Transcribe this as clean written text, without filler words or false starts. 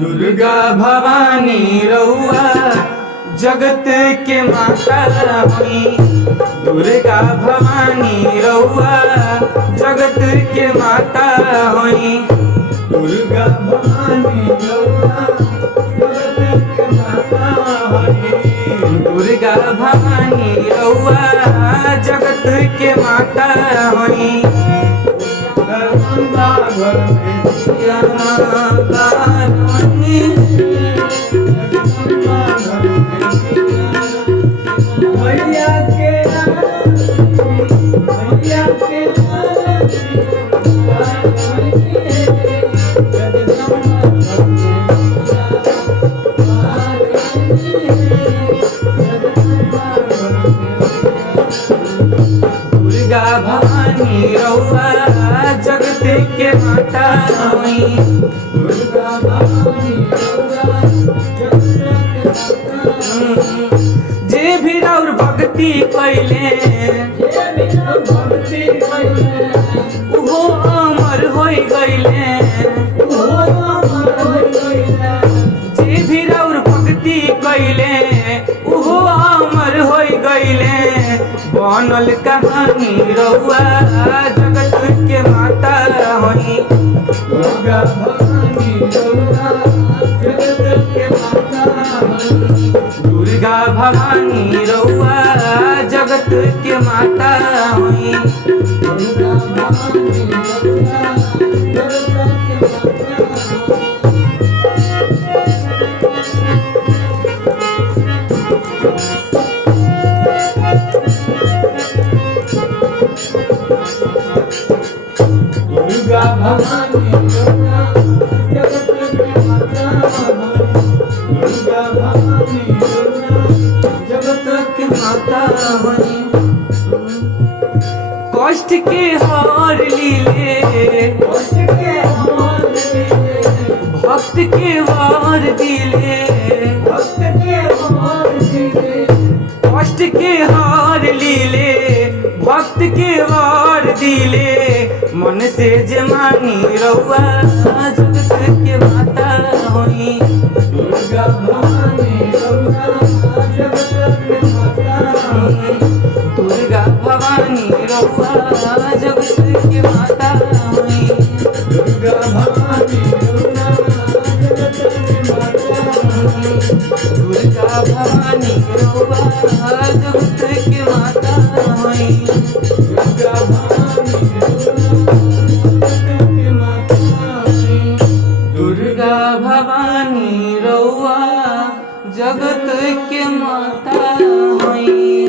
दुर्गा भवानी रउआ जगत के माता हुई। दुर्गा भवानी रउआ जगत के माता हुई। दुर्गा भवानी रउआ जगत के माता हुई। दुर्गा भवानी रउआ जगत के माता हुई। दुर्गा भवानी रउआ जगत के माता हुई। दुर्गा भवानी रउआ जगत के माता। जे भी और भक्ति कैले उहो अमर होई गइले। जे भी और भक्ति कैले उहो अमर होई गइले। बनल कहानी रउआ जगत के माता हुई। दुर्गा भवानी रउआ जगत के माता हुई। दुर्गा भवानी रउआ जगत के माता हुई। दुर्गा भवानी रउआ जगत के माता हुई। दुर्गा भवानी रउआ जगत के माता हुई। दुर्गा भवानी रउआ जगत के माता हुई। कष्ट के हार लीले भक्त के वार दिले। कष्ट के हार लीले भक्त के वार दिले। मन से जमानी रउआ जगत के माता हुई। दुर्गा भवानी रउआ जगत के माता हुई। दुर्गा भवानी रउआ जगत के माता हुई। दुर्गा भवानी रउआ जगत के माता हुई। दुर्गा भवानी रउआ जगत के माता हुई। दुर्गा भवानी दुर्गा भवानी रउआ जगत के माता हुई।